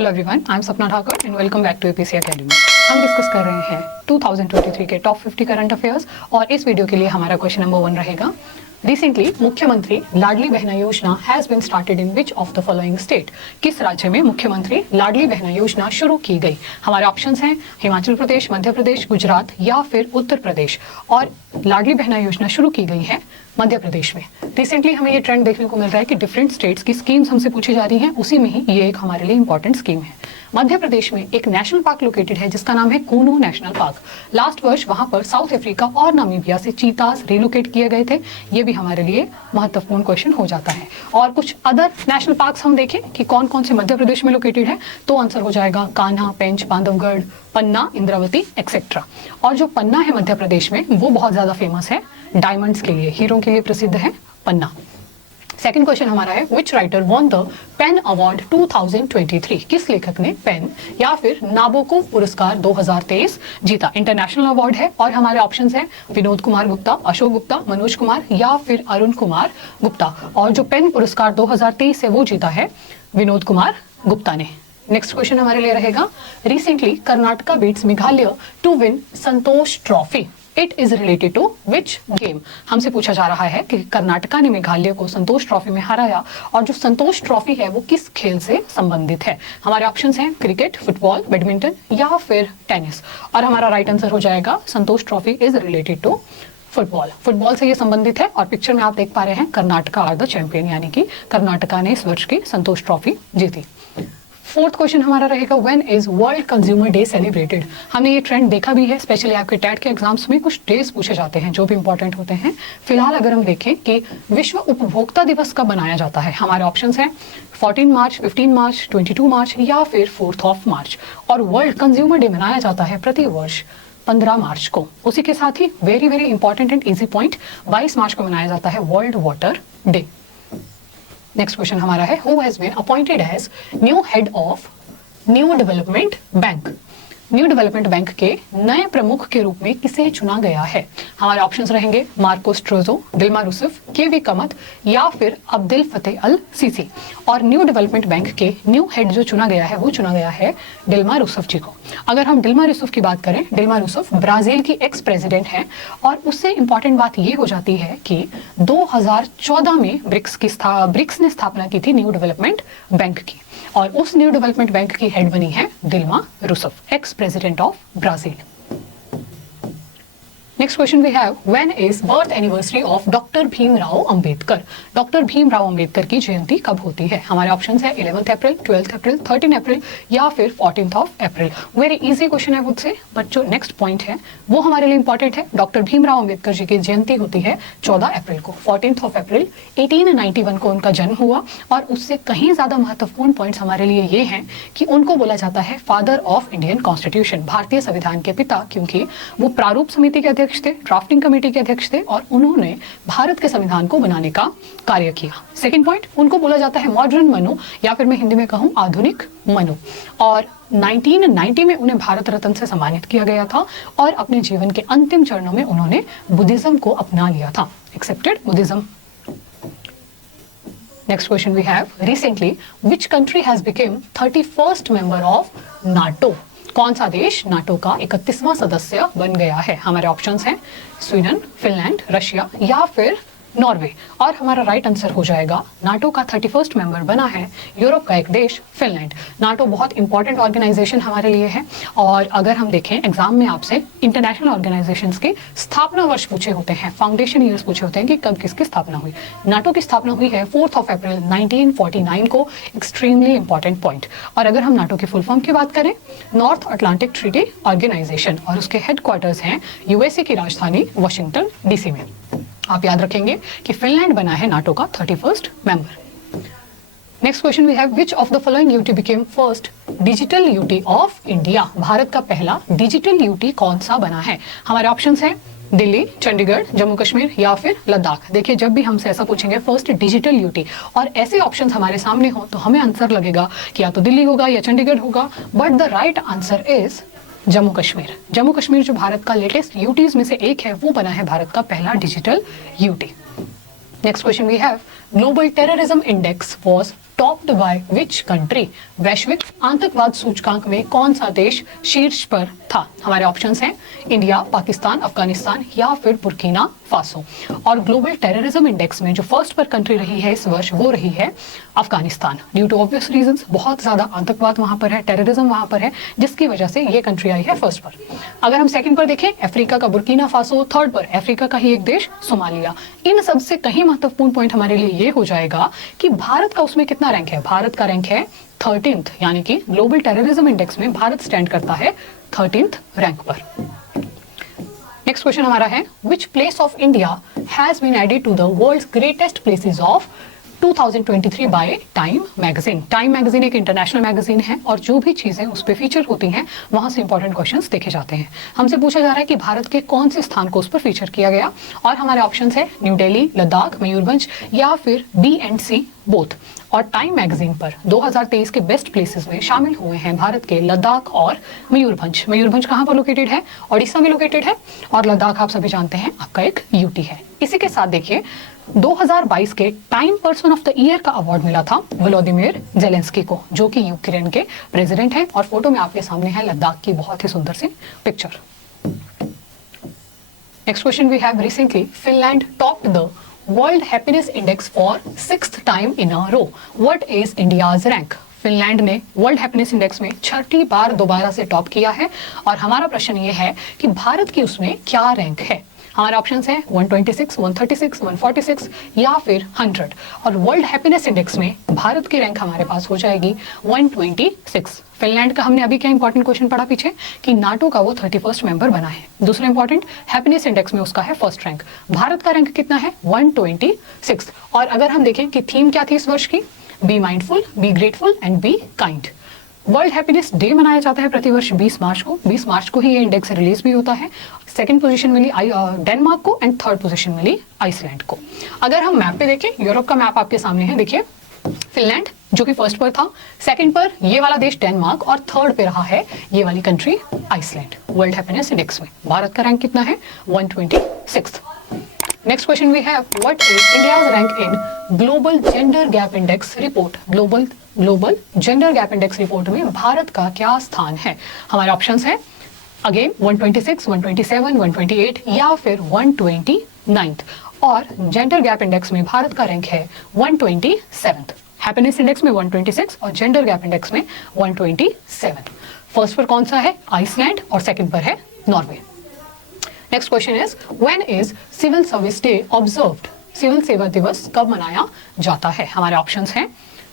Hello everyone, I am Sapna Thakur and welcome back to APC academy. हम discuss कर रहे हैं 2023 के टॉप 50 करंट अफेयर्स और इस वीडियो के लिए हमारा क्वेश्चन नंबर 1 रहेगा। रिसेंटली मुख्यमंत्री Ladli Behna Yojana has been started in which of the following state? किस राज्य में मुख्यमंत्री लाडली बहना योजना शुरू की गई? हमारे ऑप्शंस हैं हिमाचल प्रदेश, मध्य प्रदेश, गुजरात या फिर उत्तर प्रदेश। और लाडली बहना योजना शुरू की गई है मध्य प्रदेश में। रिसेंटली हमें ये ट्रेंड देखने को मिल रहा है कि डिफरेंट स्टेट्स की स्कीम्स हमसे पूछी जा रही हैं, उसी में ही ये एक हमारे लिए इंपॉर्टेंट स्कीम है। मध्य प्रदेश में एक नेशनल पार्क लोकेटेड है जिसका नाम है कूनू नेशनल पार्क। लास्ट वर्ष वहां पर साउथ अफ्रीका और नामीबिया से चीतास रिलोकेट किए गए थे। ये भी हमारे लिए महत्वपूर्ण क्वेश्चन हो जाता है। और कुछ अदर नेशनल पार्क्स हम देखें कि कौन कौन से मध्य प्रदेश में लोकेटेड है, तो आंसर हो जाएगा कान्हा, पेंच, बांधवगढ़, पन्ना, इंद्रावती एक्सेट्रा। और जो पन्ना है मध्य प्रदेश में वो बहुत ज्यादा फेमस है डायमंड्स के लिए, हीरों के लिए प्रसिद्ध है पन्ना। सेकंड क्वेश्चन हमारा है which writer won the PEN award 2023? किस लेखक ने पेन या फिर नाबोकोव पुरस्कार 2023 जीता? इंटरनेशनल अवार्ड है और हमारे ऑप्शंस हैं विनोद कुमार गुप्ता, अशोक गुप्ता, मनोज कुमार या फिर अरुण कुमार गुप्ता। और जो पेन पुरस्कार 2023 है वो जीता है विनोद कुमार गुप्ता ने। नेक्स्ट क्वेश्चन हमारे लिए रहेगा recently Karnataka beats Meghalaya to win Santosh trophy. It is related to which game? हमसे पूछा जा रहा है कि कर्नाटका ने मेघालय को संतोष ट्रॉफी में हराया और जो संतोष ट्रॉफी है वो किस खेल से संबंधित है? हमारे ऑप्शंस हैं क्रिकेट, फुटबॉल, बैडमिंटन या फिर टेनिस। और हमारा राइट आंसर हो जाएगा Santosh trophy is related to football. Football से ये संबंधित है और पिक्चर में आप देख पा रहे हैं कर्नाटका आर द चैंपियन, यानी कि कर्नाटका ने इस वर्ष की संतोष ट्रॉफी जीती। फोर्थ क्वेश्चन हमारा रहेगा when is world consumer day celebrated? हमने ये ट्रेंड देखा भी है, स्पेशली आपके टेट के एग्जाम्स में कुछ डेज पूछे जाते हैं जो भी इंपॉर्टेंट होते हैं। फिलहाल अगर हम देखें कि विश्व उपभोक्ता दिवस कब मनाया जाता है, हमारे ऑप्शंस हैं 14 मार्च, 15 मार्च, 22 मार्च या फिर 4 मार्च। और वर्ल्ड कंज्यूमर डे मनाया जाता है प्रति वर्ष 15 मार्च को। उसी के साथ ही very very important and easy point, 22 मार्च को मनाया जाता है world water day. Next question हमारा है who has been appointed as new head of new development bank? New development bank के नए प्रमुख के रूप में किसे चुना गया है? हमारे ऑप्शंस रहेंगे मार्को स्ट्रोजो, दिल्मा रूसफ, केवी कमत या फिर अब्दुल फतेह अल सीसी। और न्यू डेवलपमेंट बैंक के न्यू हेड जो चुना गया है वो चुना गया है दिल्मा रूसफ जी को। अगर हम दिल्मा रूसफ की बात करें, दिल्मा रूसफ ब्राजील की एक्स प्रेसिडेंट है और उससे इंपॉर्टेंट बात ये हो जाती है कि 2014 में ब्रिक्स ने स्थापना की थी न्यू डेवलपमेंट बैंक की और उस न्यू डेवलपमेंट बैंक की हेड बनी है Dilma Rousseff, ex president of Brazil. Next question we have when is birth anniversary of doctor Bhimrao Ambedkar? Doctor Bhimrao Ambedkar की जयंती कब होती है? हमारे ऑप्शंस है 11 अप्रैल, 12 अप्रैल, 13 अप्रैल या फिर 14 अप्रैल। वेरी इजी क्वेश्चन है मुझसे, बट जो नेक्स्ट पॉइंट है वो हमारे लिए इंपॉर्टेंट है। डॉक्टर भीमराव अंबेडकर जी की जयंती होती है 14 अप्रैल को। 14 अप्रैल 1891 को उनका जन्म हुआ और उससे कहीं ज्यादा महत्वपूर्ण पॉइंट्स हमारे लिए ये हैं कि उनको बोला जाता है फादर ऑफ इंडियन कॉन्स्टिट्यूशन, भारतीय संविधान के पिता, क्योंकि वो प्रारूप समिति के अध्यक्ष थे, ड्राफ्टिंग कमेटी के अध्यक्ष थे और उन्होंने भारत के संविधान को बनाने का कार्य किया। सेकंड पॉइंट, उनको बोला जाता है मॉडर्न मनु या फिर मैं हिंदी में कहूं आधुनिक मनु। और 1990 में उन्हें भारत रत्न से सम्मानित किया गया था और अपने जीवन के अंतिम चरणों में उन्होंने बुद्धिज्म को अपना लिया था, accepted Buddhism. Next question we have recently which country has become 31st member of NATO? कौन सा देश नाटो का 31वां सदस्य बन गया है? हमारे ऑप्शंस हैं स्वीडन, फिनलैंड, रशिया या फिर नॉर्वे। और हमारा राइट आंसर हो जाएगा नाटो का 31st मेंबर बना है यूरोप का एक देश फिनलैंड। नाटो बहुत इंपॉर्टेंट ऑर्गेनाइजेशन हमारे लिए है और अगर हम देखें एग्जाम में आपसे इंटरनेशनल ऑर्गेनाइजेशंस के स्थापना वर्ष पूछे होते हैं, फाउंडेशन ईयर्स पूछे होते हैं कि कब किसकी स्थापना हुई। नाटो की स्थापना हुई है 4 अप्रैल 1949 को, एक्सट्रीमली इंपॉर्टेंट पॉइंट। और अगर हम नाटो की फुल फॉर्म की बात करें, नॉर्थ अटलांटिक ट्रीटी ऑर्गेनाइजेशन, और उसके हेडक्वार्टर्स हैं यूएसए की राजधानी वॉशिंगटन डीसी में। आप याद रखेंगे कि फिनलैंड बना है नाटो का 31st member. Next question we have which of the following UT became first digital UT of India? Bharat का पहला डिजिटल यूटी कौन सा बना है? हमारे ऑप्शंस हैं दिल्ली, चंडीगढ़, जम्मू कश्मीर या फिर लद्दाख। देखिए जब भी हमसे ऐसा पूछेंगे फर्स्ट डिजिटल यूटी और ऐसे ऑप्शंस हमारे सामने हो तो हमें आंसर लगेगा कि या तो दिल्ली होगा या चंडीगढ़ होगा, but the right answer is Jammu Kashmir. Jammu Kashmir जो भारत का लेटेस्ट यूटीज में से एक है वो बना है भारत का पहला digital UT. Next question we have global terrorism index was topped by which country? वैश्विक आतंकवाद सूचकांक में कौन सा देश शीर्ष पर था? हमारे ऑप्शंस हैं इंडिया, पाकिस्तान, अफगानिस्तान या फिर बुर्किना फासो। और ग्लोबल टेररिज्म इंडेक्स में जो फर्स्ट पर कंट्री रही है इस वर्ष वो रही है Afghanistan. Due to obvious reasons, बहुत ज्यादा आतंकवाद वहां पर है, टेररिज्म वहां पर है, जिसकी वजह से ये कंट्री आई है फर्स्ट पर। अगर हम सेकंड पर देखें, अफ्रीका का बुर्किना फासो, थर्ड पर अफ्रीका का ही एक देश सोमालिया। इन सबसे कहीं महत्वपूर्ण पॉइंट हमारे लिए ये हो जाएगा कि भारत का उसमें कितना रैंक है। भारत का रैंक है 13th, यानी कि ग्लोबल टेररिज्म इंडेक्स में भारत स्टैंड करता है 13th रैंक पर। नेक्स्ट क्वेश्चन हमारा है, which place of India has been added to the world's greatest places of 2023 by Time magazine. Time magazine एक इंटरनेशनल मैगजीन है और जो भी चीजें उस पर फीचर होती हैं वहां से इंपॉर्टेंट क्वेश्चंस देखे जाते हैं। हमसे पूछा जा रहा है कि भारत के कौन से स्थान को उस पर फीचर किया गया, और हमारे ऑप्शंस है न्यू दिल्ली, लद्दाख, मयूरभंज या फिर बी एंड सी बोथ। और टाइम मैगजीन पर 2023 के बेस्ट प्लेसेस में शामिल हुए हैं भारत के लद्दाख और मयूरभंज। मयूरभंज कहाँ पर लोकेटेड है? ओडिशा में लोकेटेड है, और लद्दाख आप सभी जानते हैं आपका एक यूटी है। इसी के साथ देखिए 2022 के time person of the year का अवार्ड मिला था व्लादिमीर जेलेंस्की को, जो कि यूक्रेन के प्रेसिडेंट हैं। और फोटो में आपके सामने है लद्दाख की बहुत ही सुंदर सी picture. Next question we have, recently Finland topped the world happiness index for 6th time in a row. What is India's rank? Finland ने वर्ल्ड हैप्पीनेस इंडेक्स में 6ठी बार दोबारा से टॉप किया है, और हमारा प्रश्न ये है कि भारत की उसमें क्या रैंक है। हमारे ऑप्शंस हैं 126, 136, 146 या फिर 100। और वर्ल्ड हैप्पीनेस इंडेक्स में भारत की रैंक हमारे पास हो जाएगी 126। फिनलैंड का हमने अभी क्या इंपॉर्टेंट क्वेश्चन पढ़ा पीछे कि नाटो का वो 31st मेंबर बना है। दूसरा इंपॉर्टेंट, हैप्पीनेस इंडेक्स में उसका है फर्स्ट रैंक। भारत का रैंक कितना है? 126। और अगर हम देखें कि थीम क्या थी इस वर्ष की, be mindful, be grateful and be kind. World happiness day मनाया जाता है प्रतिवर्ष 20 मार्च को। 20 मार्च को ही ये इंडेक्स रिलीज भी होता है। सेकंड पोजीशन मिली डेनमार्क को एंड थर्ड पोजीशन मिली आइसलैंड को। अगर हम मैप पे देखें, यूरोप का मैप आपके सामने है, देखिए फिनलैंड जो कि फर्स्ट पर था, सेकंड पर ये वाला देश डेनमार्क, और थर्ड पे रहा है ये वाली country Iceland. World happiness index में भारत का रैंक कितना है? 126। Next question we have, what is India's rank in global gender gap index report? Global gender gap index report में भारत का क्या स्थान है? हमारे ऑप्शंस हैं अगेन 126, 127, 128 या फिर 129। और जेंडर गैप इंडेक्स में भारत का रैंक है 127। हैप्पीनेस इंडेक्स में 126 और जेंडर गैप इंडेक्स में 127। फर्स्ट पर कौन सा है? आइसलैंड, और सेकंड पर है Norway. Next question is, when is civil service day observed? Civil सेवा दिवस कब मनाया जाता है? हमारे ऑप्शंस हैं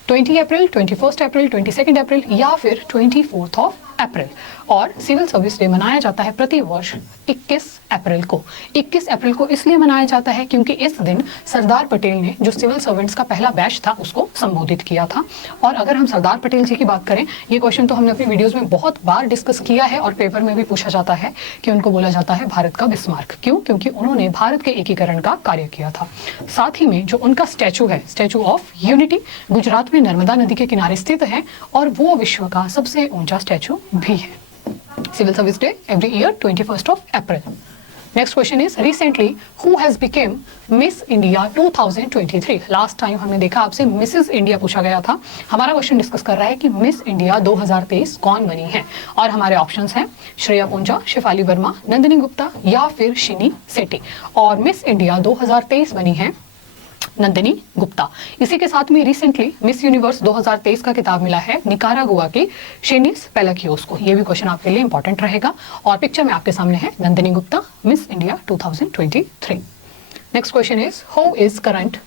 20 अप्रैल, 21 अप्रैल, 22 अप्रैल या फिर 24 अप्रैल। और सिविल सर्विस डे मनाया जाता है प्रति वर्ष 21 अप्रैल को। 21 अप्रैल को इसलिए मनाया जाता है क्योंकि इस दिन सरदार पटेल ने जो सिविल सर्वेंट्स का पहला बैच था उसको संबोधित किया था। और अगर हम सरदार पटेल जी की बात करें, ये क्वेश्चन तो हमने अपनी वीडियोस में बहुत बार डिस्कस किया है और पेपर में भी पूछा जाता है कि उनको बोला जाता है भारत का बिस्मार्क। क्यों? क्योंकि उन्होंने भारत के एकीकरण का कार्य किया था। साथ ही में जो उनका स्टैचू है, स्टैचू ऑफ यूनिटी, गुजरात में नर्मदा नदी के किनारे स्थित है और वो विश्व का सबसे ऊंचा स्टैचू भी है। Civil Service Day every year 21st of April. Next question is, recently who has become Miss India 2023? Last time हमने देखा आपसे मिसेस इंडिया पूछा गया था। हमारा क्वेश्चन डिस्कस कर रहा है कि मिस इंडिया 2023 कौन बनी है, और हमारे ऑप्शंस हैं श्रेया पूंजा, शेफाली वर्मा, नंदिनी गुप्ता या फिर शिनी सेठी। और मिस इंडिया 2023 बनी है नंदिनी गुप्ता। इसी के साथ में रिसेंटली मिस यूनिवर्स 2023 का किताब मिला है निकारागुआ की शेनिस पेलाकियोस को। ये भी क्वेश्चन आपके लिए इंपॉर्टेंट रहेगा। और पिक्चर में आपके सामने है Nandini Gupta, miss India 2023। Next question is, who is current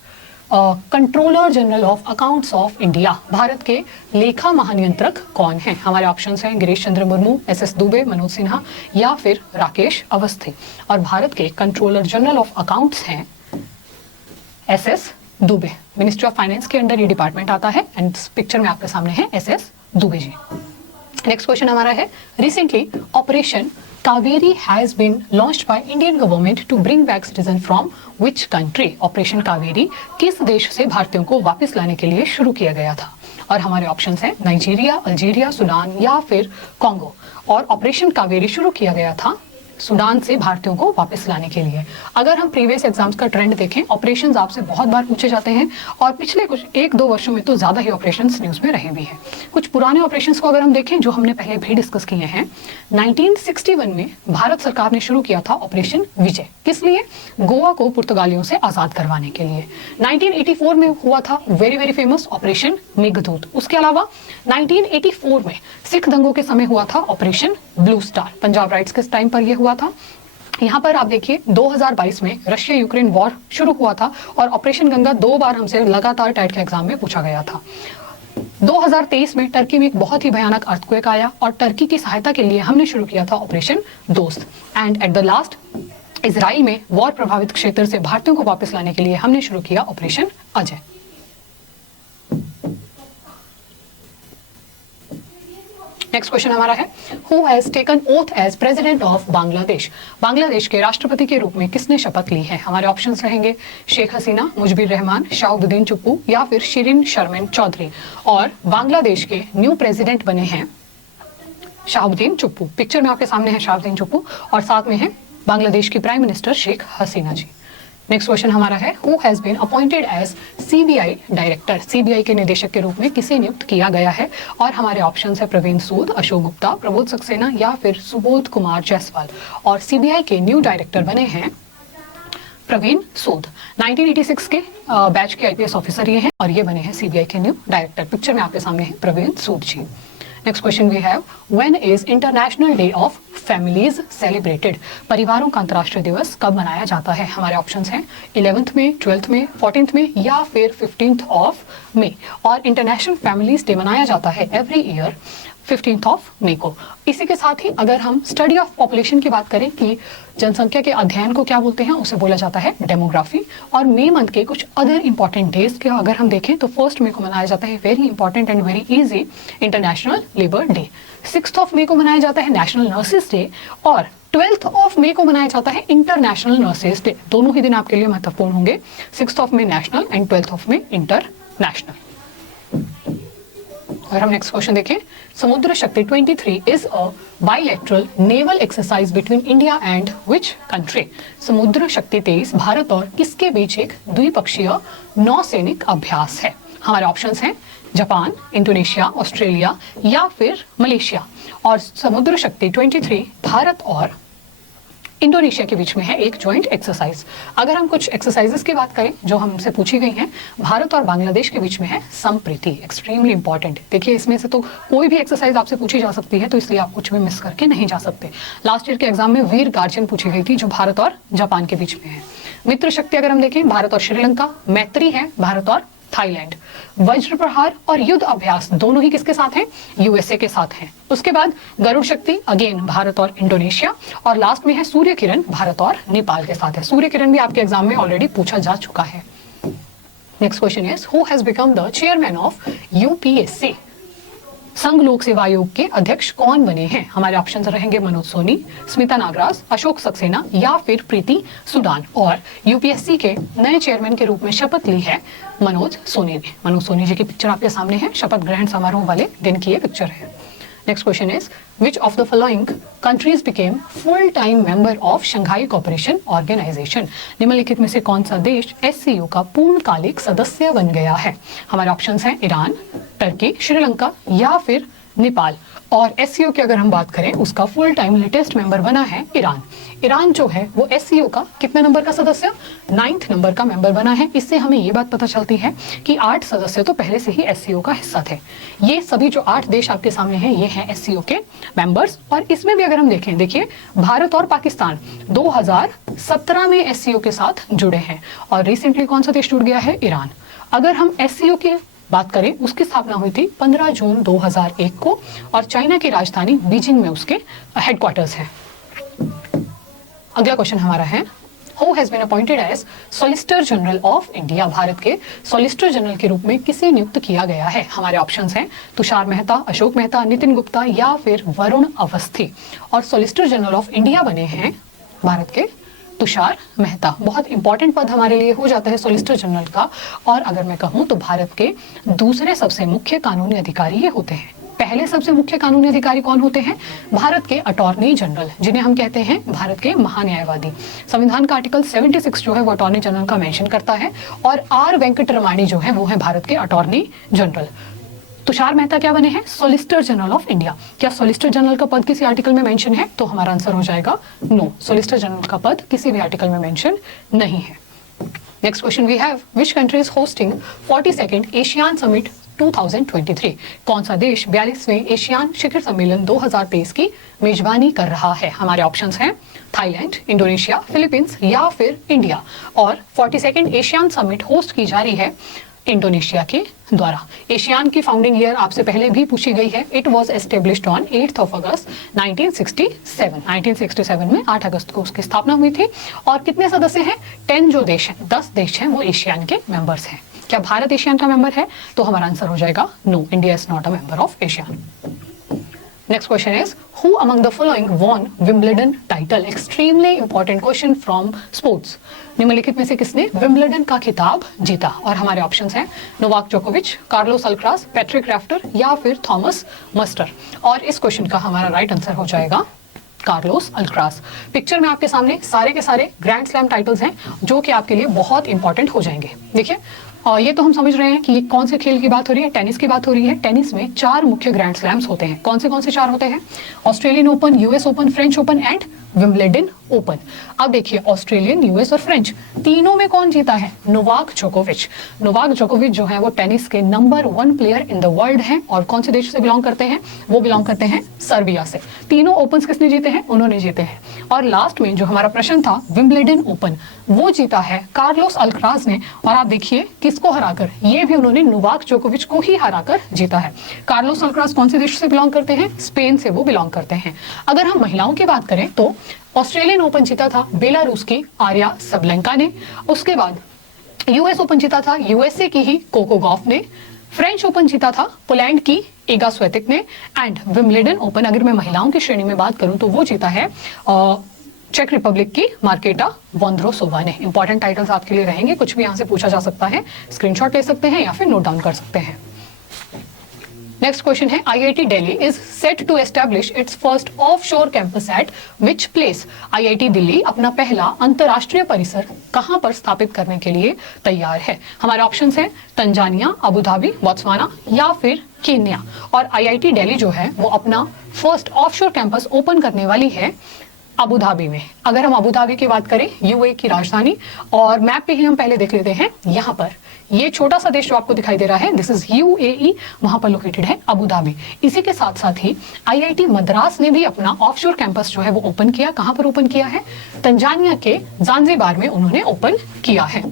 controller general of accounts of India? Bharat के लेखा महानियंत्रक कौन है? हमारे ऑप्शंस हैं गिरीश चंद्र मुर्मू, एस दुबे, मनोज सिन्हा या फिर राकेश अवस्थी। और भारत के कंट्रोलर जनरल ऑफ अकाउंट्स हैं S Dubey. Ministry of finance के अंडर ये डिपार्टमेंट आता है एंड पिक्चर में आपके सामने है S Dubey ji. Next question हमारा है, recently operation Kaveri has been launched by Indian government to bring back citizen from which country? Operation Kaveri किस देश से भारतीयों को वापस लाने के लिए शुरू किया गया था? और हमारे ऑप्शंस हैं नाइजीरिया, अल्जीरिया, सूडान या फिर कॉन्गो। और ऑपरेशन कावेरी शुरू किया गया था सूडान से भारतीयों को वापस लाने के लिए। अगर हम प्रीवियस एग्जाम्स का ट्रेंड देखें, ऑपरेशंस आपसे बहुत बार पूछे जाते हैं और पिछले कुछ 1-2 वर्षों में तो ज़्यादा ही ऑपरेशंस न्यूज़ में रहे भी हैं। कुछ पुराने ऑपरेशंस को अगर हम देखें जो हमने पहले भी डिस्कस किए हैं, 1961 में भारत सरकार ने शुरू किया था ऑपरेशन विजय। किस लिए? गोवा को पुर्तगालियों से आज़ाद करवाने के लिए। 1984 में हुआ था very very famous operation Meghdoot. उसके अलावा 1984 में सिख दंगों के समय हुआ था operation blue star, Punjab rights के टाइम पर यह हुआ था। यहाँ पर आप देखिए 2022 में रशिया यूक्रेन वॉर शुरू हुआ था और ऑपरेशन गंगा 2 बार हमसे लगातार टाइट के एग्जाम में पूछा गया था। 2023 में टर्की में एक बहुत ही भयानक अर्थक्वेक आया और टर्की की सहायता के लिए हमने शुरू किया था ऑपरेशन दोस्त। And at the last Israel में वॉर प्रभावित क्षेत्र से भारतीयों को वापस लाने के लिए हमने शुरू किया ऑपरेशन अजय। नेक्स्ट क्वेश्चन हमारा है, who has taken oath as president of Bangladesh? Bangladesh के राष्ट्रपति के रूप में किसने शपथ ली है? हमारे ऑप्शंस रहेंगे शेख हसीना, मुजबिर रहमान, शाहबुद्दीन चुप्पू या फिर शिरीन शर्मिन चौधरी। और बांग्लादेश के न्यू प्रेसिडेंट बने हैं शाहबुद्दीन चुप्पू। पिक्चर में आपके सामने है शाहबुद्दीन चुप्पू और साथ में है बांग्लादेश की prime minister Sheikh Hasina ji. Next question हमारा है, who has been appointed as CBI director? CBI के निदेशक के रूप में किसे नियुक्त किया गया है? और हमारे ऑप्शंस है प्रवीण सूद, अशोक गुप्ता, प्रबोध सक्सेना या फिर सुबोध कुमार जायसवाल। और सीबीआई के न्यू डायरेक्टर बने हैं प्रवीण सूद। 1986 के बैच के आईपीएस ऑफिसर ये हैं और ये बने हैं सीबीआई के न्यू डायरेक्टर। पिक्चर में आपके सामने है Praveen Sood ji. Next question we have, when is international day of families celebrated? परिवारों का अंतर्राष्ट्रीय दिवस कब मनाया जाता है? हमारे ऑप्शंस हैं 11th में, 12th में, 14th में या फिर 15th ऑफ मई। और इंटरनेशनल फैमिलीज डे मनाया जाता है every year 15th of May को। इसी के साथ ही अगर हम स्टडी ऑफ पॉपुलेशन की बात करें कि जनसंख्या के अध्ययन को क्या बोलते हैं, उसे बोला जाता है डेमोग्राफी। और मई मंथ के कुछ अदर इंपॉर्टेंट डेज के अगर हम देखें तो 1 मई को मनाया जाता है very important and very easy international labour day. 6th of May को मनाया जाता है नेशनल नर्सेज डे और 12th ऑफ मई को मनाया जाता है इंटरनेशनल नर्सेज डे। दोनों ही दिन आपके लिए महत्वपूर्ण होंगे, 6th of May national and 12th of May international. अगर हम नेक्स्ट क्वेश्चन देखें, Samudra Shakti 23 is a bilateral naval exercise between India and which country? Samudra Shakti 23 Bharat और किसके बीच एक द्विपक्षीय नौसैनिक अभ्यास है? हमारे ऑप्शंस हैं जापान, इंडोनेशिया, ऑस्ट्रेलिया या फिर मलेशिया। और समुद्र शक्ति 23 भारत और इंडोनेशिया के बीच में है एक ज्वाइंट एक्सरसाइज। अगर हम कुछ एक्सरसाइजेस की बात करें जो हमसे पूछी गई हैं, भारत और बांग्लादेश के बीच में है संप्रीति, एक्सट्रीमली इंपॉर्टेंट। देखिए इसमें से तो कोई भी एक्सरसाइज आपसे पूछी जा सकती है, तो इसलिए आप कुछ भी मिस करके नहीं जा सकते। लास्ट ईयर के एग्जाम में वीर गार्जियन पूछी गई थी जो भारत और जापान के बीच में है। मित्र शक्ति अगर हम देखें, भारत और श्रीलंका। मैत्री है भारत और थाईलैंड। वज्र प्रहार और युद्ध अभ्यास दोनों ही किसके साथ हैं? यूएसए के साथ हैं। उसके बाद गरुड़ शक्ति अगेन भारत और इंडोनेशिया। और लास्ट में है सूर्य किरण, भारत और नेपाल के साथ है। सूर्य किरण भी आपके एग्जाम में ऑलरेडी पूछा जा चुका है। Next question is, who has become the chairman of UPSC? संघ लोक सेवा आयोग के अध्यक्ष कौन बने हैं? हमारे ऑप्शंस रहेंगे मनोज सोनी, स्मिता नागराज, अशोक सक्सेना या फिर प्रीति सूडान। और यूपीएससी के नए चेयरमैन के रूप में शपथ ली है मनोज सोनी ने। मनोज सोनी जी की पिक्चर आपके सामने है, शपथ ग्रहण समारोह वाले दिन की ये पिक्चर है। Next question is, which of the following countries became full time member of Shanghai cooperation organisation? निम्नलिखित में से कौन सा देश एससीओ का पूर्णकालिक सदस्य बन गया है? हमारे ऑप्शंस हैं ईरान, टर्की, श्रीलंका या फिर नेपाल। और एससीओ की अगर हम बात करें, उसका फुल टाइम लेटेस्ट मेंबर बना है ईरान। ईरान जो है वो एससीओ का कितने नंबर का सदस्य? 9th नंबर का मेंबर बना है। इससे हमें ये बात पता चलती है कि 8 सदस्य तो पहले से ही एससीओ का हिस्सा थे। ये सभी जो 8 देश आपके सामने हैं, ये हैं एससीओ के मेंबर्स। और इसमें भी अगर हम देखें, देखिए भारत और पाकिस्तान 2017 में एससीओ के साथ जुड़े हैं और रिसेंटली कौन सा देश जुड़ गया है? ईरान। अगर हम एससीओ की बात करें, उसकी स्थापना हुई थी 15 जून 2001 को और चाइना की राजधानी बीजिंग में उसके हेडक्वार्टर्स हैं। अगला क्वेश्चन हमारा है, who has been appointed as solicitor general of India? Bharat के सॉलिसिटर जनरल के रूप में किसे नियुक्त किया गया है? हमारे ऑप्शंस हैं तुषार मेहता, अशोक मेहता, नितिन गुप्ता या फिर वरुण अवस्थी। और सॉलिसिटर जनरल ऑफ इंडिया बने हैं भारत के तुषार मेहता। बहुत इंपॉर्टेंट पद हमारे लिए हो जाता है सॉलिसिटर जनरल का। और अगर मैं कहूँ तो भारत के दूसरे सबसे मुख्य कानूनी अधिकारी ये होते हैं। पहले सबसे मुख्य कानूनी अधिकारी कौन होते हैं? भारत के अटॉर्नी जनरल, जिन्हें हम कहते हैं भारत के महान्यायवादी। संविधान का आर्टिकल 76 जो है वो अटॉर्नी जनरल का मेंशन करता है, और आर वेंकटरमणी जो है वो है भारत के अटॉर्नी जनरल। तुषार मेहता क्या बने हैं? Solicitor general of India. क्या सॉलिसिटर जनरल का पद किसी आर्टिकल में मेंशन है? तो हमारा आंसर हो जाएगा नो, सॉलिसिटर जनरल का पद किसी भी आर्टिकल में मेंशन नहीं है। Next question we have, which country is hosting 42nd ASEAN summit 2023? कौन सा देश 42वें एशियान शिखर सम्मेलन 2023 की मेजबानी कर रहा है? हमारे ऑप्शंस हैं थाईलैंड, इंडोनेशिया, फिलीपींस या फिर इंडिया। और 42nd एशियान समिट होस्ट की जा रही है इंडोनेशिया के द्वारा। एशियान की फाउंडिंग ईयर आपसे पहले भी पूछी गई है। इट वॉज एस्टेब्लिश्ड ऑन 8 अगस्त 1967। 1967 में 8 अगस्त को उसकी स्थापना हुई थी। और कितने सदस्य हैं? 10 जो देश हैं, 10 देश हैं वो एशियान के मेंबर्स हैं। क्या भारत एशियान का मेंबर है? तो हमारा आंसर हो जाएगा no, India is not a member of ASEAN. Next question is, who among the following won Wimbledon title? Extremely important question from sports. निम्नलिखित में से किसने विंबलडन का खिताब जीता? और हमारे ऑप्शंस हैं नोवाक जोकोविच, कार्लोस अल्क्राज, पैट्रिक रैफ्टर या फिर थॉमस मस्टर। और इस क्वेश्चन का हमारा राइट आंसर हो जाएगा कार्लोस अल्क्राज। पिक्चर में आपके सामने सारे के सारे ग्रैंड स्लैम टाइटल्स हैं जो कि आपके लिए बहुत इंपॉर्टेंट हो जाएंगे। देखिए, और ये तो हम समझ रहे हैं कि ये कौन से खेल की बात हो रही है? टेनिस की बात हो रही है। टेनिस में 4 मुख्य ग्रैंड स्लैम्स होते हैं। कौन से 4 होते हैं? Australian open, US open, French open and Wimbledon open. अब देखिए, ऑस्ट्रेलियन, यूएस और फ्रेंच तीनों में कौन जीता है? नोवाक जोकोविच। नोवाक जोकोविच जो है वो टेनिस के number 1 player in the world हैं। और कौन से देश से बिलोंग करते हैं? वो बिलोंग करते हैं सर्बिया से। तीनों ओपन किसने जीते हैं? उन्होंने जीते हैं। और लास्ट में जो हमारा प्रश्न था विंबलडन ओपन, वो जीता है कार्लोस अल्क्राज ने। और आप देखिए किसको हराकर, ये भी उन्होंने नोवाक जोकोविच को ही हराकर जीता है। कार्लोस अल्क्राज कौन से देश से बिलोंग करते हैं? स्पेन से वो बिलोंग करते हैं। अगर हम महिलाओं की बात करें तो ऑस्ट्रेलियन ओपन जीता था बेलारूस की आर्या सबलेंका ने। उसके बाद यूएस ओपन जीता था यूएसए की ही कोको गॉफ ने। फ्रेंच ओपन जीता था पोलैंड की इगा स्वेतिक ने। एंड विंबलडन ओपन अगर मैं महिलाओं की श्रेणी में बात करूं तो वो जीता है चेक रिपब्लिक की मार्केटा वोंद्रोसोवा ने। इंपॉर्टेंट टाइटल्स आपके लिए रहेंगे, कुछ भी यहाँ से पूछा जा सकता है, स्क्रीनशॉट ले सकते हैं या फिर नोट डाउन कर सकते हैं। नेक्स्ट क्वेश्चन है, IIT Delhi is set to establish its first offshore campus at which place? IIT Delhi अपना पहला अंतरराष्ट्रीय परिसर कहां पर स्थापित करने के लिए तैयार है? हमारे ऑप्शंस हैं तंजानिया, अबू धाबी, बोत्सवाना या फिर केन्या। और IIT दिल्ली जो है वो अपना फर्स्ट ऑफशोर कैंपस ओपन करने वाली है अबू धाबी में। अगर हम अबू धाबी की बात करें, यूएई की राजधानी, और मैप पे ही हम पहले देख लेते हैं। यहाँ पर ये छोटा सा देश जो आपको दिखाई दे रहा है, दिस इज यूएई, वहां पर लोकेटेड है अबू धाबी। इसी के साथ साथ ही IIT मद्रास ने भी अपना ऑफशोर कैंपस जो है वो ओपन किया। कहां पर ओपन किया है? तंजानिया के ज़ांज़ीबार में उन्होंने ओपन किया है।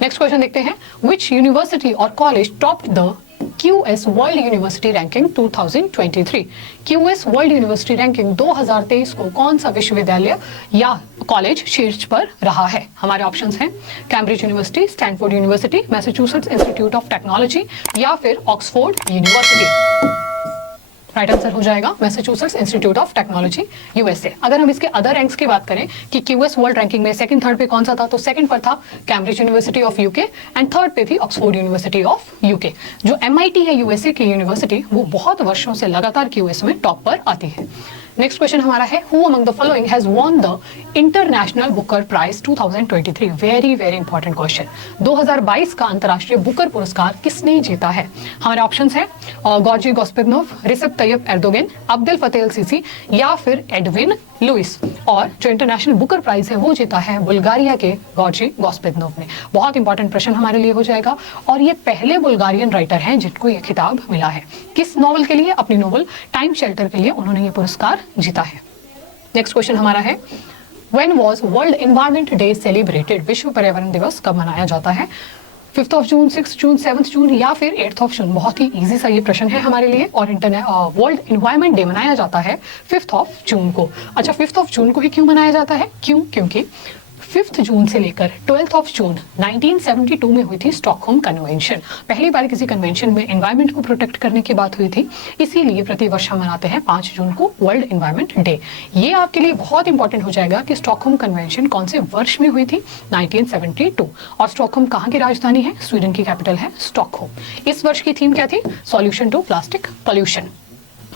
नेक्स्ट क्वेश्चन देखते हैं, विच यूनिवर्सिटी और college topped the QS world university ranking 2023? QS world university ranking 2023 को कौन सा विश्वविद्यालय या कॉलेज शीर्ष पर रहा है? हमारे ऑप्शंस हैं Cambridge university, Stanford university, Massachusetts institute of technology या फिर ऑक्सफोर्ड यूनिवर्सिटी। राइट आंसर हो जाएगा Massachusetts institute of technology USA। अगर हम इसके अदर रैंक्स की बात करें कि QS वर्ल्ड रैंकिंग में सेकंड थर्ड पे कौन सा था, तो सेकंड पर था Cambridge university of UK and third पे थी ऑक्सफोर्ड यूनिवर्सिटी ऑफ UK। जो MIT है USA की यूनिवर्सिटी, वो बहुत वर्षों से लगातार QS में टॉप पर आती है। नेक्स्ट क्वेश्चन हमारा है, who among the following has won the international Booker prize 2023? Very very important question. 2022 का अंतर्राष्ट्रीय बुकर पुरस्कार किसने जीता है? हमारे ऑप्शंस हैं गॉर्जी गॉस्पेदनोव, रिसेप तैयब एर्दोगन, अब्दुल फतेह सीसी या फिर एडविन लुइस। और जो इंटरनेशनल बुकर प्राइज है वो जीता है बुल्गारिया के गॉर्जी गॉस्पेदनोव ने। बहुत इंपॉर्टेंट प्रश्न हमारे लिए हो जाएगा। और ये पहले बुल्गारियन राइटर हैं जिनको ये खिताब मिला है। किस नॉवल के लिए? अपनी नॉवल टाइम शेल्टर के लिए उन्होंने ये पुरस्कार जीता है। नेक्स्ट क्वेश्चन हमारा है, when was world environment day celebrated? विश्व पर्यावरण दिवस कब मनाया जाता है? 5 जून, 6 जून, 7 जून या फिर 8 जून? बहुत ही इजी सा ये प्रश्न है हमारे लिए। और वर्ल्ड एनवायरनमेंट डे मनाया जाता है 5 जून को। अच्छा, 5 जून को ही क्यों मनाया जाता है? क्योंकि 5 जून से लेकर 12 जून 1972 में हुई थी स्टॉकहोम कन्वेंशन। पहली बार किसी कन्वेंशन में एनवायरनमेंट को प्रोटेक्ट करने की बात हुई थी, इसीलिए प्रतिवर्ष हम मनाते हैं 5 जून को वर्ल्ड एनवायरनमेंट डे। ये आपके लिए बहुत इंपॉर्टेंट हो जाएगा कि स्टॉकहोम कन्वेंशन कौन से वर्ष में हुई थी, 1972। और स्टॉकहोम कहाँ की राजधानी है? स्वीडन की कैपिटल है स्टॉकहोम। इस वर्ष की थीम क्या थी? Solution to plastic pollution.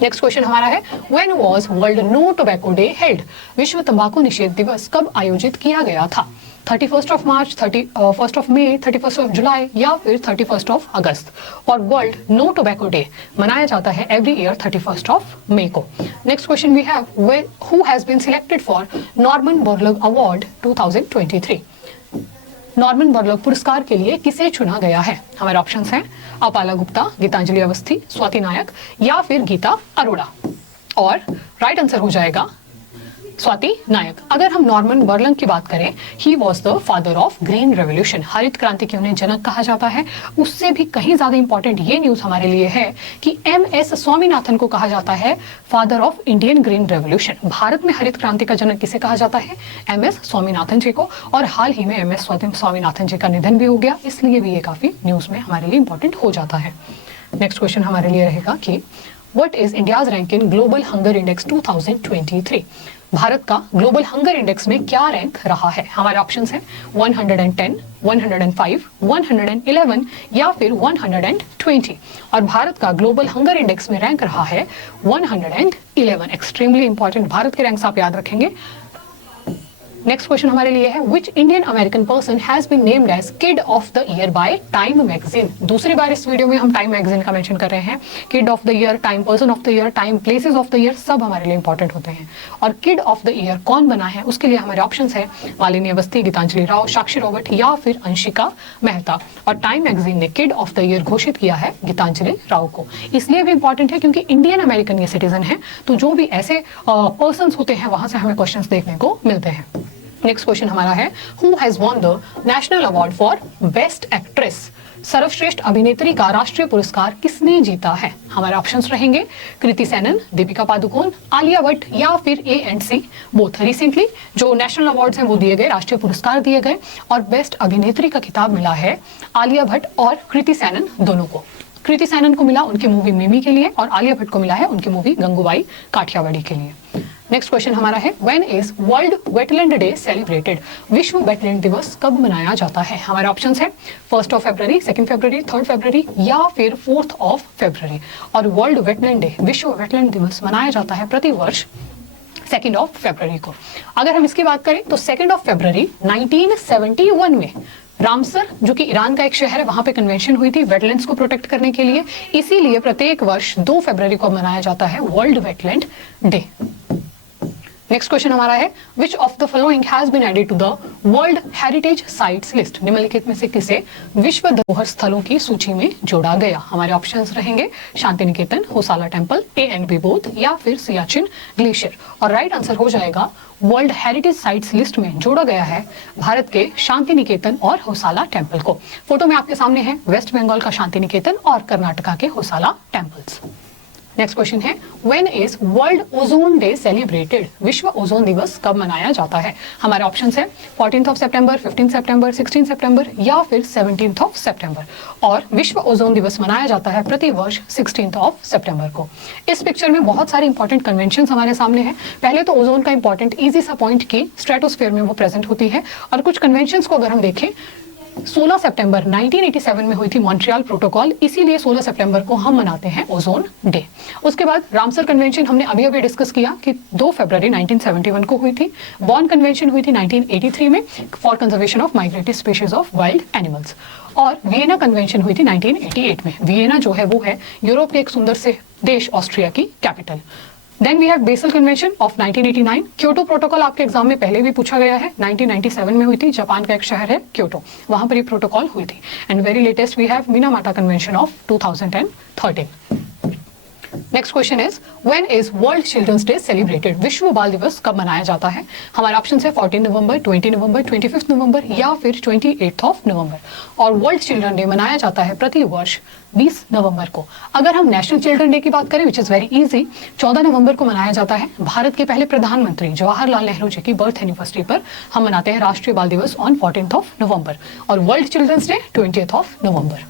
Next question हमारा है, when was world no tobacco day held? विश्व तंबाकू निषेध दिवस कब आयोजित किया गया था? 31 मार्च, 1 मई, 31 जुलाई या फिर 31 अगस्त? और वर्ल्ड नो टोबैको डे मनाया जाता है एवरी ईयर 31 मई को। Next question we have, who has been selected for Norman Borlaug award 2023? Norman Borlaug पुरस्कार के लिए किसे चुना गया है? हमारे ऑप्शंस हैं अपाला गुप्ता, गीतांजलि अवस्थी, स्वाति नायक या फिर गीता अरोड़ा। और राइट आंसर हो जाएगा स्वाति नायक। अगर हम नॉर्मन बोरलॉग की बात करें, he was the father of green revolution, हरित क्रांति के उन्हें जनक कहा जाता है। उससे भी कहीं ज्यादा इंपॉर्टेंट ये न्यूज हमारे लिए है कि MS स्वामीनाथन को कहा जाता है father of Indian green revolution. Bharat में हरित क्रांति का जनक किसे कहा जाता है? MS स्वामीनाथन जी को। और हाल ही में MS स्वामीनाथन जी का निधन भी हो गया, इसलिए भी ये काफी न्यूज में हमारे लिए इंपॉर्टेंट हो जाता है। नेक्स्ट क्वेश्चन हमारे लिए रहेगा कि what is India's rank in global hunger index 2023? Bharat का ग्लोबल हंगर इंडेक्स में क्या रैंक रहा है? हमारे ऑप्शंस हैं 110, 105, 111 या फिर 120। और भारत का ग्लोबल हंगर इंडेक्स में रैंक रहा है 111। एक्सट्रीमली इंपॉर्टेंट भारत के रैंक्स आप याद रखेंगे। नेक्स्ट क्वेश्चन हमारे लिए है, which Indian American person has been named as kid of the year by Time magazine? दूसरी बार इस वीडियो में हम टाइम मैगजीन का मेंशन कर रहे हैं। Kid of the year, time person of the year, time places of the year, सब हमारे लिए इंपॉर्टेंट होते हैं। और किड ऑफ द ईयर कौन बना है, उसके लिए हमारे ऑप्शंस है मालिनी अवस्थी, गीतांजलि राव, साक्षी रॉबर्ट या फिर अंशिका मेहता। और टाइम मैगजीन ने किड ऑफ द ईयर घोषित किया है गीतांजलि राव को। इसलिए भी इंपॉर्टेंट है क्योंकि इंडियन अमेरिकन ये सिटीजन है, तो जो भी ऐसे पर्सन होते हैं वहां से हमें क्वेश्चन देखने को मिलते हैं। नेक्स्ट क्वेश्चन हमारा है, who has won the national award for best actress? सर्वश्रेष्ठ अभिनेत्री का राष्ट्रीय पुरस्कार किसने जीता है? हमारे ऑप्शंस रहेंगे कृति सेनन, दीपिका पादुकोण, आलिया भट्ट या फिर A&C बोथ। रिसेंटली जो नेशनल अवार्ड्स हैं वो दिए गए, राष्ट्रीय पुरस्कार दिए गए और बेस्ट अभिनेत्री का खिताब मिला है आलिया भट्ट और कृति सेनन दोनों को। कृति सेनन को मिला उनकी मूवी मिमी के लिए और आलिया भट्ट को मिला है उनकी मूवी गंगूबाई काठियावाड़ी के लिए। नेक्स्ट क्वेश्चन हमारा है, when is world wetland day celebrated? विश्व वेटलैंड दिवस कब मनाया जाता है? हमारे ऑप्शंस हैं 1 फरवरी, 2 फरवरी, 3 फरवरी या फिर 4 फरवरी। और वर्ल्ड वेटलैंड डे, विश्व वेटलैंड दिवस मनाया जाता है प्रतिवर्ष 2 फरवरी को। अगर हम इसकी बात करें तो 2 फरवरी 1971 में रामसर, जो कि ईरान का एक शहर है, वहां पे कन्वेंशन हुई थी वेटलैंड्स को प्रोटेक्ट करने के लिए। इसीलिए प्रत्येक वर्ष 2 फरवरी को मनाया जाता है world wetland day. Next question हमारा है, which of the following has been added to the world heritage sites list? निम्नलिखित में से किसे विश्व धरोहर स्थलों की सूची में जोड़ा गया? हमारे ऑप्शंस रहेंगे Shanti Niketan, होसाला temple, A&B both या फिर सियाचिन ग्लेशियर। और राइट आंसर हो जाएगा वर्ल्ड हेरिटेज साइट्स लिस्ट में जोड़ा गया है भारत के शांति निकेतन और होसाला टेम्पल को। फोटो में आपके सामने है वेस्ट बंगाल का शांति निकेतन और कर्नाटका के होसाला टेम्पल्स। नेक्स्ट क्वेश्चन है, when is world ozone day celebrated? विश्व ओजोन दिवस कब मनाया जाता है? हमारे ऑप्शंस हैं 14 सितंबर, 15 सितंबर, 16 सितंबर या फिर 17 सितंबर। और विश्व ओजोन दिवस मनाया जाता है प्रतिवर्ष 16 सितंबर को। इस पिक्चर में बहुत सारे इंपॉर्टेंट कन्वेंशन हमारे सामने हैं। पहले तो ओजोन का इंपॉर्टेंट इजी सा पॉइंट की स्ट्रेटोस्फीयर में वो प्रेजेंट होती है। और कुछ कन्वेंशन को अगर हम देखें, 16 सितंबर 1987 में हुई थी मॉन्ट्रियल प्रोटोकॉल, इसीलिए 16 सितंबर को हम मनाते हैं ओजोन डे। उसके बाद रामसर कन्वेंशन हमने अभी अभी डिस्कस किया कि 2 फरवरी 1971 को हुई थी। बॉन कन्वेंशन हुई थी 1983 में for conservation of migratory species of wild animals. और वियना कन्वेंशन हुई थी 1988 में। वियना जो है वो है यूरोप के एक सुंदर से देश ऑस्ट्रिया की capital. Then we have Basel convention of 1989। Kyoto protocol आपके एग्जाम में पहले भी पूछा गया है, 1997 में हुई थी। जापान का एक शहर है क्योटो, वहां पर ये प्रोटोकॉल हुई थी। And very latest we have Minamata convention of 2013। Next question is when is world children's day celebrated? विश्व बाल दिवस कब मनाया जाता है? हमारे ऑप्शन है 14 नवंबर, 20 नवंबर, 25 नवंबर या फिर 28 ऑफ नवंबर। और वर्ल्ड चिल्ड्रन डे मनाया जाता है प्रति वर्ष 20 नवंबर को। अगर हम नेशनल चिल्ड्रन डे की बात करें विच इज वेरी इजी, 14 नवंबर को मनाया जाता है। भारत के पहले प्रधानमंत्री जवाहरलाल नेहरू जी की बर्थ एनिवर्सरी पर हम मनाते हैं राष्ट्रीय बाल दिवस ऑन 14 ऑफ नवंबर। और world children's day 20 of November.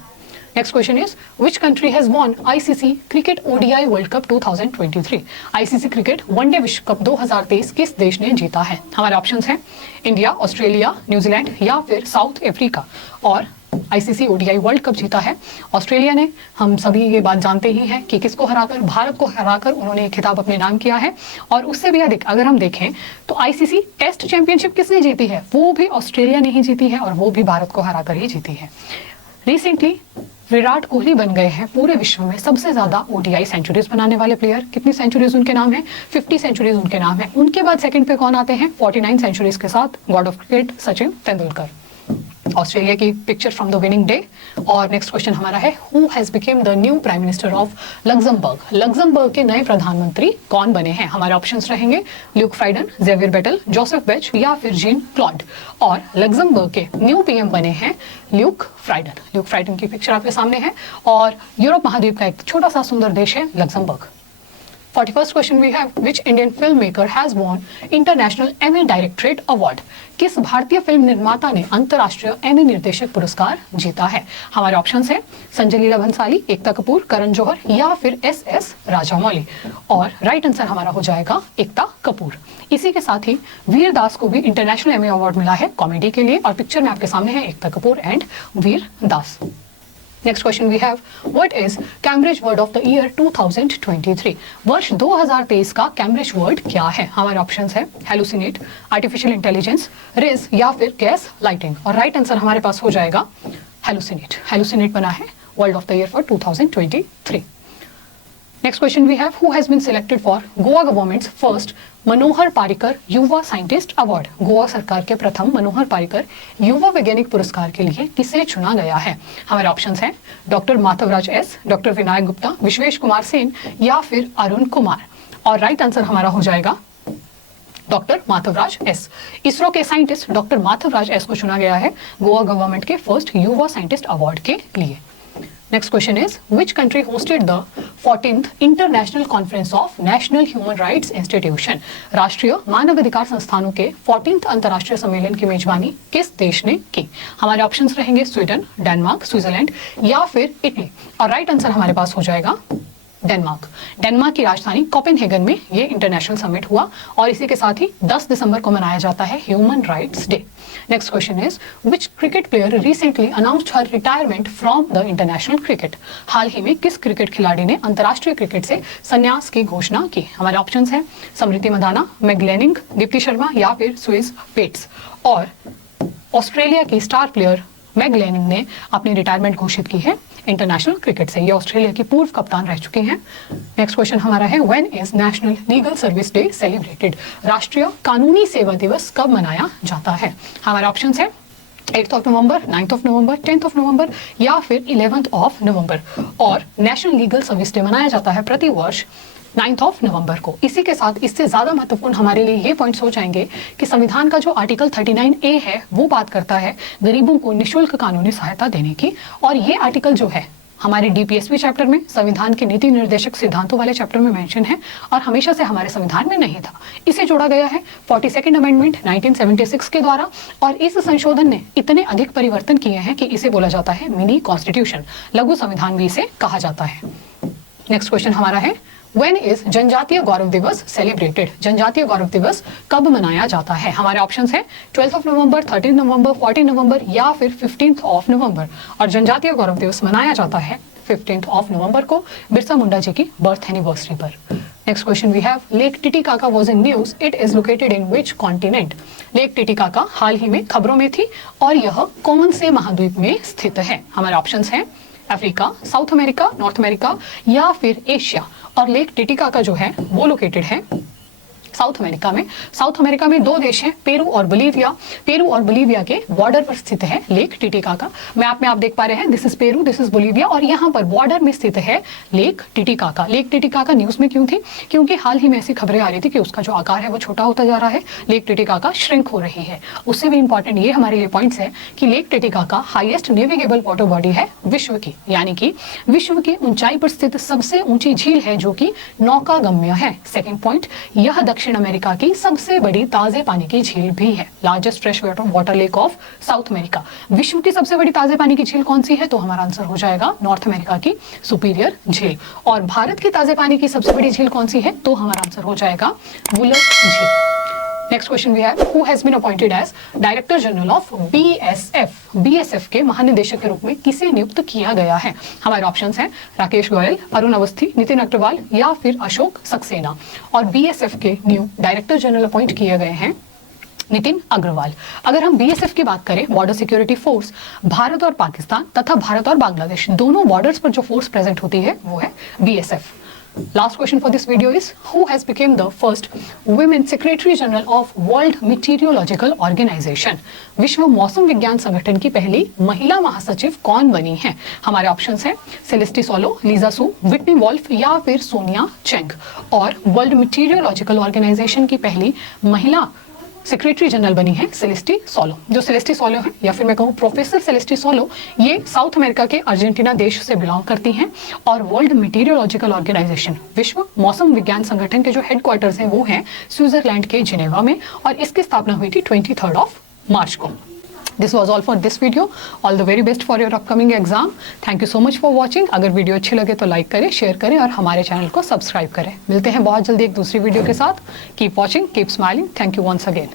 Next question is which country has won ICC Cricket ODI World Cup 2023? ICC cricket one day विश्व कप 2023 किस देश ने जीता है? हमारे ऑप्शंस हैं इंडिया, ऑस्ट्रेलिया, न्यूजीलैंड या फिर साउथ अफ्रीका। और ICC ODI वर्ल्ड कप जीता है ऑस्ट्रेलिया ने। हम सभी ये बात जानते ही हैं कि किसको हराकर, भारत को हराकर उन्होंने ये खिताब अपने नाम किया है। और उससे भी अधिक अगर हम देखें तो ICC टेस्ट चैंपियनशिप किसने जीती है? वो भी ऑस्ट्रेलिया ने ही जीती है और वो भी भारत को हराकर ही जीती है। रिसेंटली विराट कोहली बन गए हैं पूरे विश्व में सबसे ज्यादा ODI सेंचुरीज बनाने वाले प्लेयर। कितनी सेंचुरीज उनके नाम है? 50 सेंचुरीज उनके नाम है। उनके बाद सेकंड पे कौन आते हैं? 49 सेंचुरीज के साथ god of cricket Sachin Tendulkar. Australia की picture from the winning day. और नेक्स्ट क्वेश्चन हमारा है who has become the new prime minister of Luxembourg? Luxembourg के नए प्रधानमंत्री कौन बने हैं? हमारे ऑप्शंस रहेंगे Luc Frieden, Xavier Bettel, Joseph Bech या फिर जीन क्लॉड। और लग्जमबर्ग के न्यू PM बने हैं ल्यूक फ्राइडन। ल्यूक फ्राइडन की पिक्चर आपके सामने है। और यूरोप महाद्वीप का एक छोटा सा सुंदर देश है Luxembourg. 41st question we have which Indian filmmaker has won International Emmy Directorate Award? किस भारतीय फिल्म निर्माता ने अंतर्राष्ट्रीय एमी निर्देशक पुरस्कार जीता है? हमारे ऑप्शंस हैं संजय लीला भंसाली, एकता कपूर, करण जौहर या फिर SS राजामौली। और राइट आंसर हमारा हो जाएगा एकता कपूर। इसी के साथ ही वीर दास को भी इंटरनेशनल एमी अवार्ड मिला है कॉमेडी के लिए। और पिक्चर में आपके सामने है Ekta Kapoor and Vir Das. Next question we have what is Cambridge word of the year 2023? वर्ष 2023 का कैम्ब्रिज वर्ड क्या है? हमारे ऑप्शंस है हेलुसिनेट, आर्टिफिशियल इंटेलिजेंस, रिज या फिर गैस लाइटिंग। और राइट आंसर हमारे पास हो जाएगा हेलुसिनेट। हेलुसिनेट बना है word of the year for 2023। Next question we have who has been selected for Goa government's first मनोहर पारिकर युवा साइंटिस्ट अवार्ड? गोवा सरकार के प्रथम मनोहर पारिकर युवा वैज्ञानिक पुरस्कार के लिए किसे चुना गया है? हमारे ऑप्शंस हैं doctor Madhavraj S, doctor Vinayak Gupta, Vishwesh Kumar Sen या फिर अरुण कुमार। और राइट आंसर हमारा हो जाएगा डॉक्टर माधवराज एस। इसरो के साइंटिस्ट डॉक्टर माधवराज एस को चुना गया है गोवा गवर्नमेंट के फर्स्ट युवा साइंटिस्ट अवार्ड के लिए। Next question is which country hosted the 14th International Conference of National Human Rights Institution? राष्ट्रीय मानवाधिकार संस्थानों के 14th अंतर्राष्ट्रीय सम्मेलन की मेजबानी किस देश ने की? हमारे ऑप्शंस रहेंगे स्वीडन, डेनमार्क, स्विट्जरलैंड या फिर इटली। और राइट आंसर हमारे पास हो जाएगा डेनमार्क। डेनमार्क की राजधानी कोपेनहेगन में ये इंटरनेशनल समिट हुआ और इसी के साथ ही 10 दिसंबर को मनाया जाता है human rights day. Next question is which cricket player recently announced her retirement from the international cricket? हाल ही में किस क्रिकेट खिलाड़ी ने अंतर्राष्ट्रीय क्रिकेट से संन्यास की घोषणा की? हमारे ऑप्शंस हैं स्मृति मंदाना, मैग्लेनिंग, दीप्ति शर्मा या फिर स्विस पेट्स। और ऑस्ट्रेलिया की स्टार प्लेयर मैग्लेनिंग ने अपनी रिटायरमेंट घोषित की है इंटरनेशनल क्रिकेट से। ये ऑस्ट्रेलिया की पूर्व कप्तान रह चुके हैं। नेक्स्ट क्वेश्चन हमारा है when is national legal service day celebrated? राष्ट्रीय कानूनी सेवा दिवस कब मनाया जाता है? हमारे ऑप्शंस है 8th of November, 9th of November, 10th of November या फिर 11th ऑफ नवंबर। और नेशनल लीगल सर्विस डे मनाया जाता है प्रति वर्ष 9th ऑफ नवंबर को। इसी के साथ इससे ज्यादा महत्वपूर्ण हमारे लिए ये पॉइंट्स हो जाएंगे कि संविधान का जो आर्टिकल 39A है वो बात करता है गरीबों को निःशुल्क कानूनी सहायता देने की। और ये आर्टिकल जो है हमारे DPSP चैप्टर में, संविधान के नीति निर्देशक सिद्धांतों वाले चैप्टर में मेंशन है और हमेशा से हमारे संविधान में नहीं था। इसे जोड़ा गया है 42nd अमेंडमेंट 1976 के द्वारा। और इस संशोधन ने इतने अधिक परिवर्तन किए हैं कि इसे बोला जाता है मिनी कॉन्स्टिट्यूशन, लघु संविधान भी इसे कहा जाता है। नेक्स्ट क्वेश्चन हमारा है When is जनजातीय गौरव दिवस सेलिब्रेटेड? जनजातीय गौरव दिवस कब मनाया जाता है? हमारे ऑप्शंस हैं 12th ऑफ नवंबर, 13 नवंबर, 14 नवंबर या फिर 15th ऑफ नवंबर। और जनजातीय गौरव दिवस मनाया जाता है 15th ऑफ नवंबर को बिरसा मुंडा जी की बर्थ एनिवर्सरी पर। Next question we have lake Titicaca was in news, it is located in which continent? Lake Titicaca हाल ही में खबरों में थी और यह कौन से महाद्वीप में स्थित है? हमारे ऑप्शंस हैं Africa, south America, north America या फिर एशिया। और लेक टिटिकाका जो है वो लोकेटेड है साउथ अमेरिका में। साउथ अमेरिका में दो देश हैं, पेरू और बोलीविया। पेरू और बोलीविया के बॉर्डर पर स्थित है लेक टिटिकाका। मैप में आप देख पा रहे हैं, this is Peru, this is Bolivia, और यहाँ पर बॉर्डर में स्थित है lake Titicaca. Lake Titicaca news में क्यों थी? क्योंकि हाल ही में ऐसी खबरें आ रही थी कि उसका जो आकार है वो छोटा होता जा रहा है, लेक टिटिकाका श्रिंक हो रही है। उससे भी इंपॉर्टेंट ये हमारे लिए पॉइंट्स है कि lake Titicaca highest navigable water body है विश्व की, यानी कि विश्व की ऊंचाई पर स्थित सबसे ऊंची झील है जो कि नौकागम्य है। सेकंड पॉइंट, यह दक्षिण अमेरिका की सबसे बड़ी ताजे पानी की झील भी है, largest fresh water lake of south America. विश्व की सबसे बड़ी ताजे पानी की झील कौन सी है? तो हमारा आंसर हो जाएगा नॉर्थ अमेरिका की सुपीरियर झील। और भारत की ताजे पानी की सबसे बड़ी झील कौन सी है? तो हमारा आंसर हो जाएगा वुलर झील। Next question we have, who has been appointed as director general of BSF. BSF के महानिदेशक के रूप में किसे नियुक्त किया गया है? हमारे ऑप्शंस हैं राकेश गोयल, अरुण अवस्थी, नितिन अग्रवाल या फिर अशोक सक्सेना। और बीएसएफ के न्यू डायरेक्टर जनरल अपॉइंट किए गए हैं नितिन अग्रवाल। अगर हम बीएसएफ की बात करें, बॉर्डर सिक्योरिटी फोर्स, भारत और पाकिस्तान तथा भारत और बांग्लादेश दोनों बॉर्डर्स पर जो फोर्स प्रेजेंट होती है वो है BSF. Last question for this video is, who has become the first women secretary general of World Meteorological Organization? विश्व मौसम विज्ञान संगठन की पहली महिला महासचिव कौन बनी है? हमारे ऑप्शंस हैं सेलेस्टी सोलो, लीजा सू, विटनी वॉल्फ या फिर सोनिया चेंग। और वर्ल्ड मीटीरियोलॉजिकल ऑर्गेनाइजेशन की पहली महिला सेक्रेटरी जनरल बनी है सेलेस्टी सोलो। जो सेलेस्टी सोलो है, या फिर मैं कहूँ प्रोफेसर सेलेस्टी सोलो, ये साउथ अमेरिका के अर्जेंटीना देश से बिलोंग करती हैं। और वर्ल्ड मीटीरियोलॉजिकल ऑर्गेनाइजेशन, विश्व मौसम विज्ञान संगठन के जो हेडक्वार्टर्स हैं वो हैं स्विट्जरलैंड के जिनेवा में, और इसकी स्थापना हुई थी 23 मार्च को। This was all for this video. All the very best for your upcoming exam. Thank you so much for watching. अगर वीडियो अच्छी लगे तो लाइक करें, शेयर करें और हमारे चैनल को सब्सक्राइब करें। मिलते हैं बहुत जल्दी एक दूसरी वीडियो के साथ। Keep watching, keep smiling. Thank you once again.